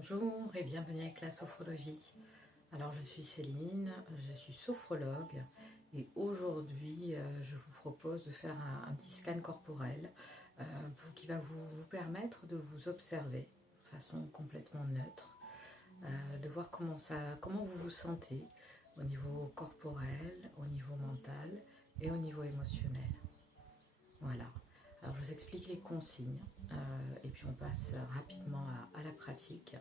Bonjour et bienvenue avec la sophrologie. Alors je suis Céline, je suis sophrologue et aujourd'hui je vous propose de faire un petit scan corporel qui va vous permettre de vous observer de façon complètement neutre, de voir comment vous vous sentez au niveau corporel, au niveau mental et au niveau émotionnel. Voilà. Alors je vous explique les consignes et puis on passe rapidement à la pratique.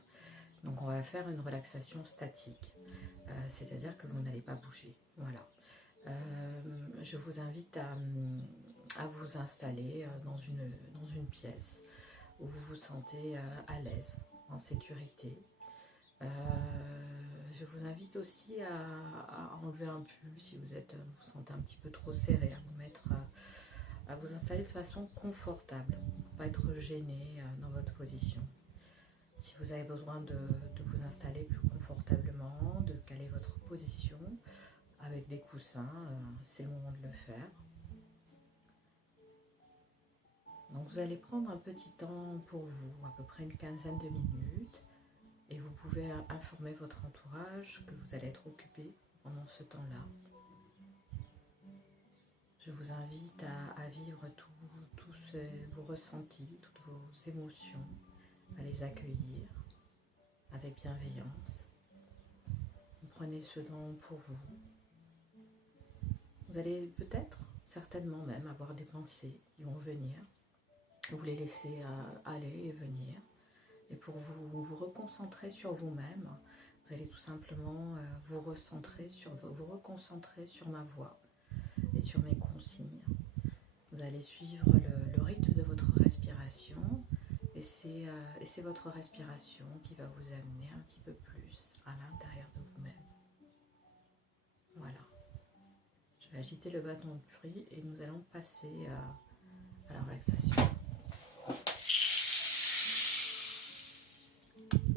Donc on va faire une relaxation statique, c'est-à-dire que vous n'allez pas bouger. Voilà. Je vous invite à vous installer dans une pièce où vous vous sentez à l'aise, en sécurité. Je vous invite aussi à enlever un pull si vous sentez un petit peu trop serré, à vous installer de façon confortable, pas être gêné dans votre position. Si vous avez besoin de vous installer plus confortablement, de caler votre position avec des coussins, c'est le moment de le faire. Donc vous allez prendre un petit temps pour vous, à peu près une quinzaine de minutes, et vous pouvez informer votre entourage que vous allez être occupé pendant ce temps-là. Je vous invite à vivre tous vos ressentis, toutes vos émotions, à les accueillir avec bienveillance. Prenez ce temps pour vous. Vous allez peut-être, certainement même, avoir des pensées qui vont venir. Vous les laissez aller et venir. Et pour vous reconcentrer sur vous-même, vous allez tout simplement vous reconcentrer sur ma voix et sur mes consignes. Vous allez suivre le rythme de votre respiration et c'est votre respiration qui va vous amener un petit peu plus à l'intérieur de vous-même. Voilà. Je vais agiter le bâton de pluie et nous allons passer à la relaxation.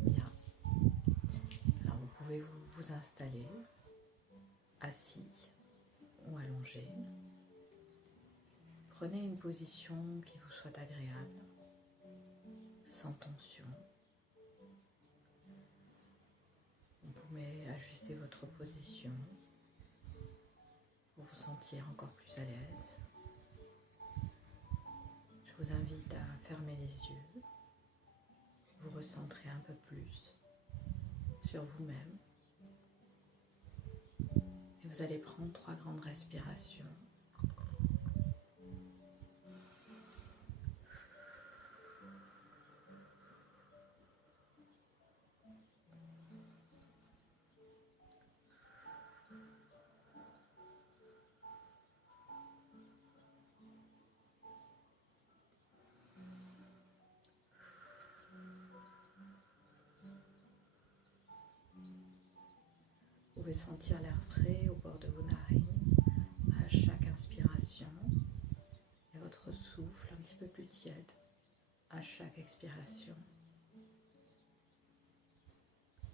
Bien. Alors vous pouvez vous installer assis ou allongé. Prenez une position qui vous soit agréable, sans tension. Vous pouvez ajuster votre position pour vous sentir encore plus à l'aise. Je vous invite à fermer les yeux, vous recentrer un peu plus sur vous-même. Et vous allez prendre 3 grandes respirations. Vous pouvez sentir l'air frais au bord de vos narines à chaque inspiration et votre souffle un petit peu plus tiède à chaque expiration.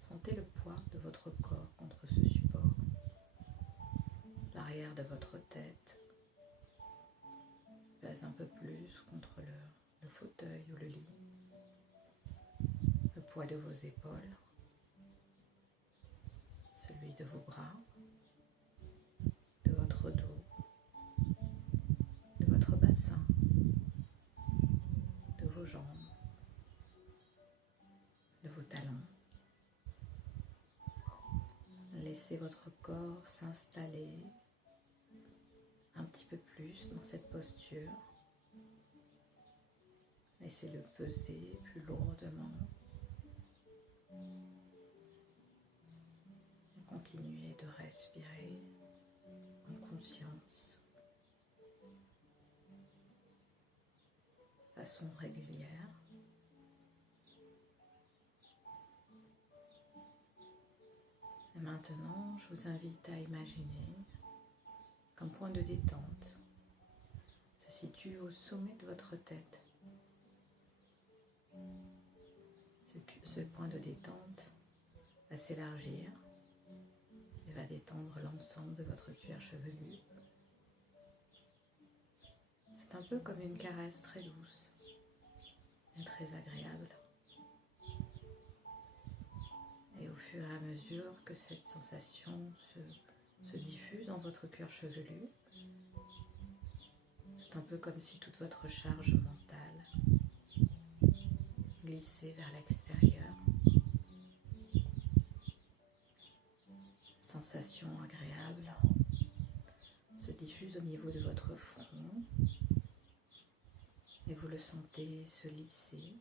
Sentez le poids de votre corps contre ce support. L'arrière de votre tête pèse un peu plus contre le fauteuil ou le lit. Le poids de vos épaules, celui de vos bras, de votre dos, de votre bassin, de vos jambes, de vos talons. Laissez votre corps s'installer un petit peu plus dans cette posture. Laissez-le peser plus lourdement. Continuez de respirer en conscience, de façon régulière. Et maintenant, je vous invite à imaginer qu'un point de détente se situe au sommet de votre tête. Ce point de détente va s'élargir et va détendre l'ensemble de votre cuir chevelu. C'est un peu comme une caresse très douce et très agréable. fur et à mesure que cette sensation se diffuse dans votre cuir chevelu, c'est un peu comme si toute votre charge mentale glissait vers l'extérieur. Sensation agréable se diffuse au niveau de votre front et vous le sentez se lisser.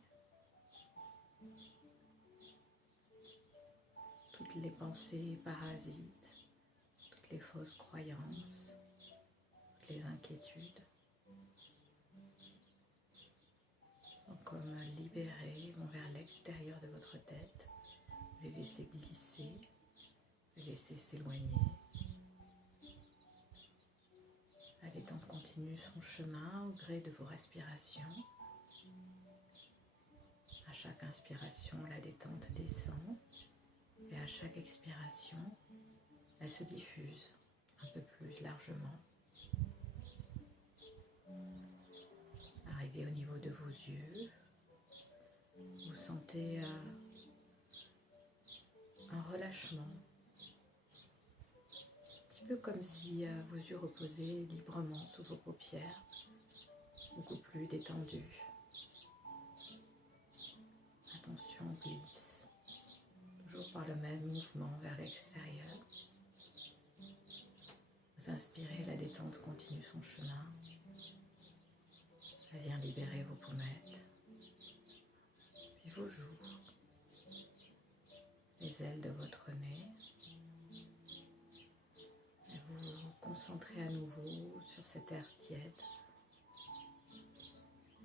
Toutes les pensées parasites, toutes les fausses croyances, toutes les inquiétudes sont comme libérées, vont vers l'extérieur de votre tête. Vous les laissez glisser, vous les laissez s'éloigner. La détente continue son chemin au gré de vos respirations. À chaque inspiration, la détente descend et à chaque expiration, elle se diffuse un peu plus largement. Arrivé au niveau de vos yeux, vous sentez un relâchement, un petit peu comme si vos yeux reposaient librement sous vos paupières, beaucoup plus détendus. La tension glisse, toujours par le même mouvement vers l'extérieur. Vous inspirez, la détente continue son chemin. Elle vient libérer vos pommettes, puis vos joues, les ailes de votre nez. Et vous vous concentrez à nouveau sur cet air tiède,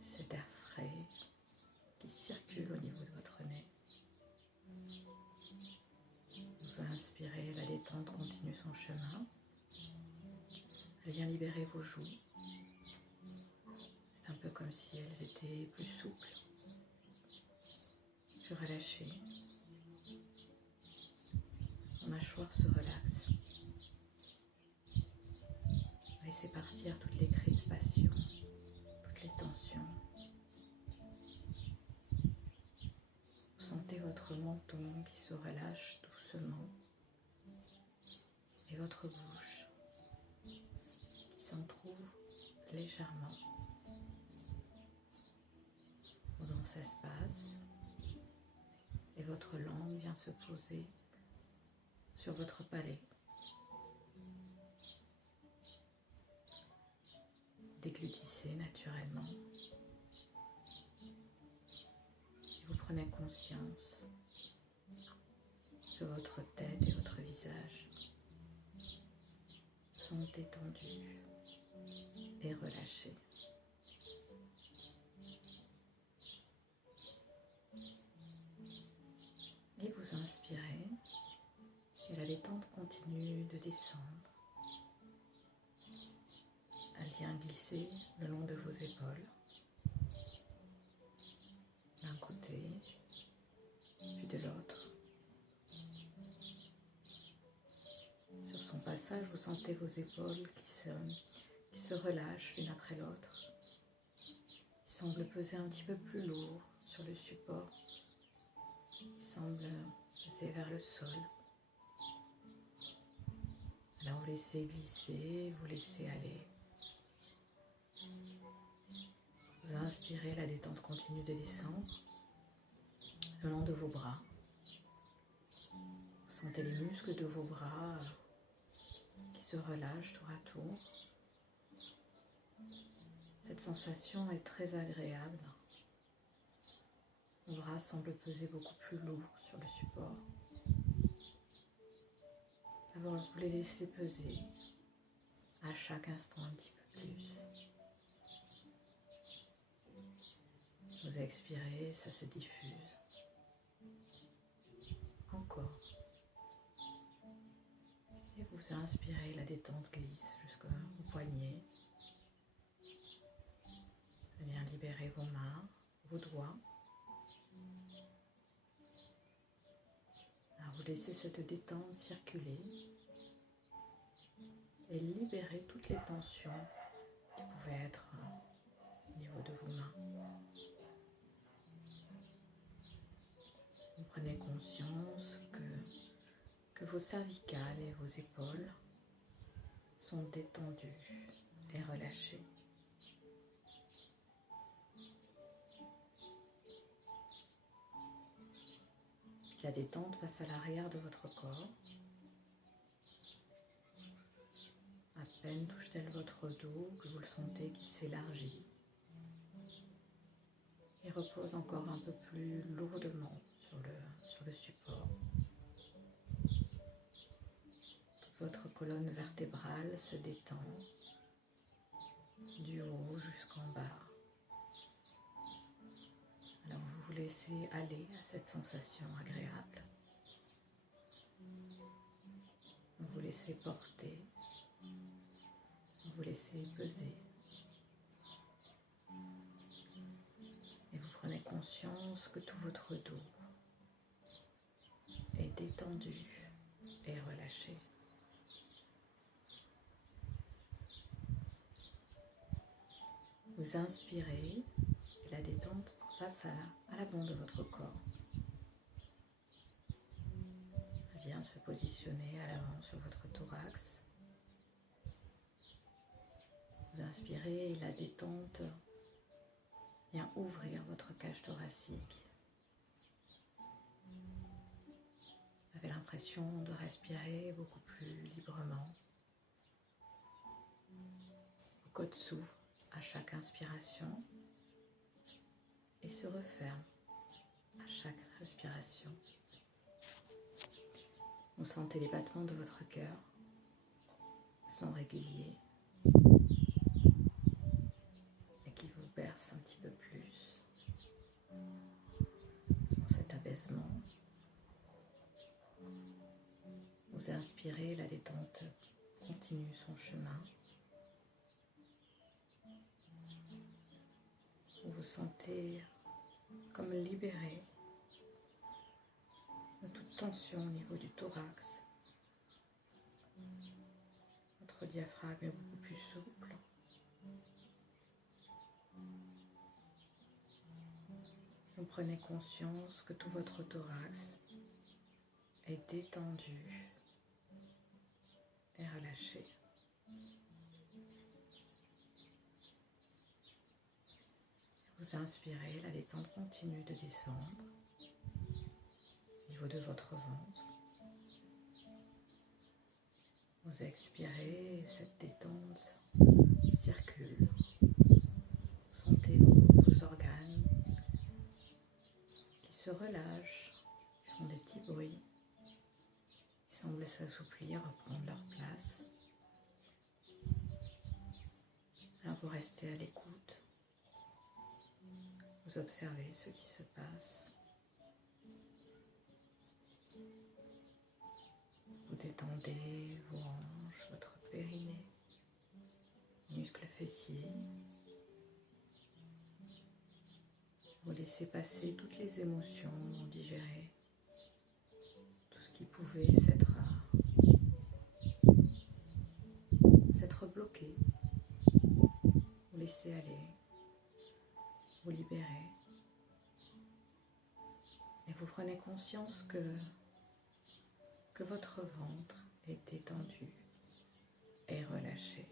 cet air frais qui circule au niveau de votre nez. Vous inspirez, la détente continue son chemin. Elle vient libérer vos joues. C'est un peu comme si elles étaient plus souples, plus relâchées. Vos mâchoires se relaxent. Laissez partir toutes les crispations, toutes les tensions. Vous sentez votre menton qui se relâche doucement et votre bouche qui s'entrouvre légèrement. Vos dents s'espacent et votre langue vient se poser sur votre palais. Déglutissez naturellement. Et vous prenez conscience que votre tête et votre visage sont détendus et relâchés. Et vous inspirez et la détente continue de descendre. Elle vient glisser le long de vos épaules, d'un côté, puis de l'autre. Sur son passage, vous sentez vos épaules qui se relâchent l'une après l'autre, qui semblent peser un petit peu plus lourd sur le support, qui semblent peser vers le sol. Alors vous laissez glisser, vous laissez aller. Vous inspirez, la détente continue de descendre le long de vos bras. Vous sentez les muscles de vos bras qui se relâchent tour à tour. Cette sensation est très agréable. Vos bras semblent peser beaucoup plus lourd sur le support. Alors vous les laissez peser à chaque instant un petit peu plus. Vous expirez, ça se diffuse. Encore. Et vous inspirez, la détente glisse jusqu'au poignet. Elle vient libérer vos mains, vos doigts. Alors vous laissez cette détente circuler et libérer toutes les tensions qui pouvaient être au niveau de vos mains. Vous prenez conscience que vos cervicales et vos épaules sont détendues et relâchées. La détente passe à l'arrière de votre corps. À peine touche-t-elle votre dos que vous le sentez qui s'élargit et repose encore un peu plus lourdement sur le support. Toute votre colonne vertébrale se détend du haut jusqu'en bas. Alors vous vous laissez aller à cette sensation agréable. Vous vous laissez porter, vous vous laissez peser. Et vous prenez conscience que tout votre dos est détendu et relâché. Vous inspirez et la détente passe à l'avant de votre corps. Elle vient se positionner à l'avant sur votre thorax. Vous inspirez et la détente vient ouvrir votre cage thoracique. Vous avez l'impression de respirer beaucoup plus librement. Vos côtes s'ouvrent à chaque inspiration et se referment à chaque respiration. Vous sentez les battements de votre cœur sont réguliers et qui vous bercent un petit peu plus dans cet apaisement. Vous inspirez, la détente continue son chemin. Vous vous sentez comme libéré de toute tension au niveau du thorax. Votre diaphragme est beaucoup plus souple. Vous prenez conscience que tout votre thorax est détendu et relâché. Vous inspirez, la détente continue de descendre au niveau de votre ventre. Vous expirez et cette détente circule. Sentez vos organes qui se relâchent, qui font des petits bruits, qui semblent s'assouplir, reprendre leur place. Alors vous restez à l'écoute. Vous observez ce qui se passe. Vous détendez vos hanches, votre périnée, muscles fessiers. Vous laissez passer toutes les émotions non digérées, tout ce qui pouvait s'être bloqué. Vous laissez aller, vous libérez. Et vous prenez conscience que votre ventre est détendu et relâché.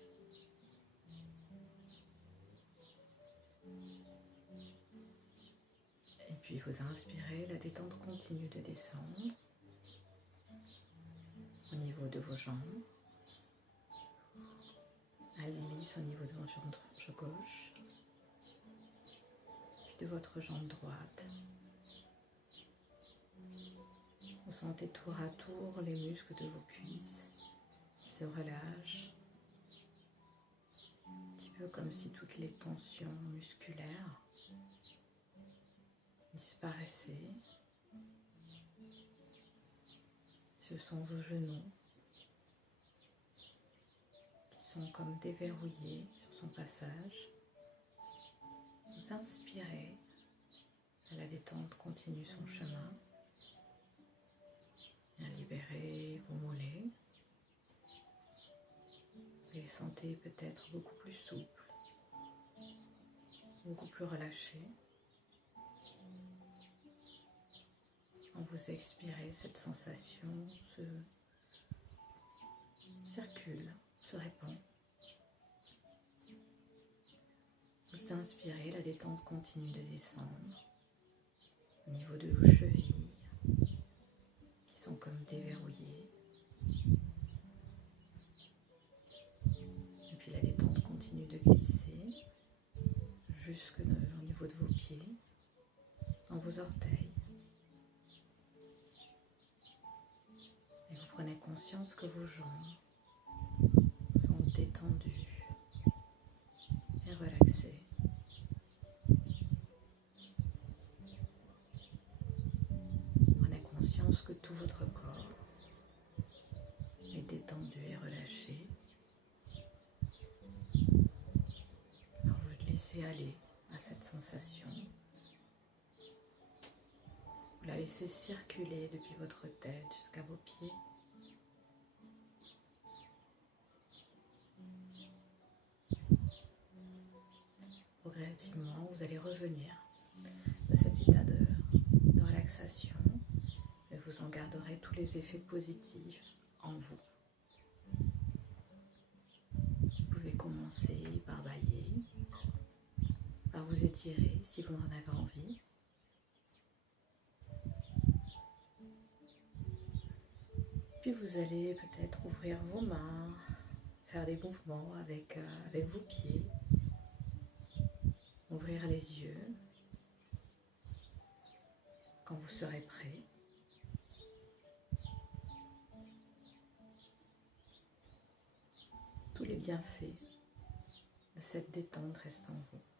Et puis vous inspirez, la détente continue de descendre au niveau de vos jambes. Elle glisse au niveau de votre jambe gauche, puis de votre jambe droite. Vous sentez tour à tour les muscles de vos cuisses qui se relâchent, un petit peu comme si toutes les tensions musculaires disparaissaient. Ce sont vos genoux qui sont comme déverrouillés sur son passage. Vous inspirez, et la détente continue son chemin. Bien libérez vos mollets. Vous les sentez peut-être beaucoup plus souples, beaucoup plus relâchés. Quand vous expirez, cette sensation circule, se répand. Vous inspirez, la détente continue de descendre au niveau de vos chevilles qui sont comme déverrouillées. Et puis la détente continue de glisser jusqu'au niveau de vos pieds, dans vos orteils. Et vous prenez conscience que vos jambes sont détendues et relaxées. Prenez conscience que tout votre corps est détendu et relâché. Alors vous laissez aller à cette sensation. Vous la laissez circuler depuis votre tête jusqu'à vos pieds. Progressivement, vous allez revenir de cet état de relaxation et vous en garderez tous les effets positifs en vous. Vous pouvez commencer par bâiller, par vous étirer si vous en avez envie. Puis vous allez peut-être ouvrir vos mains, faire des mouvements avec vos pieds, ouvrir les yeux quand vous serez prêt. Tous les bienfaits de cette détente restent en vous.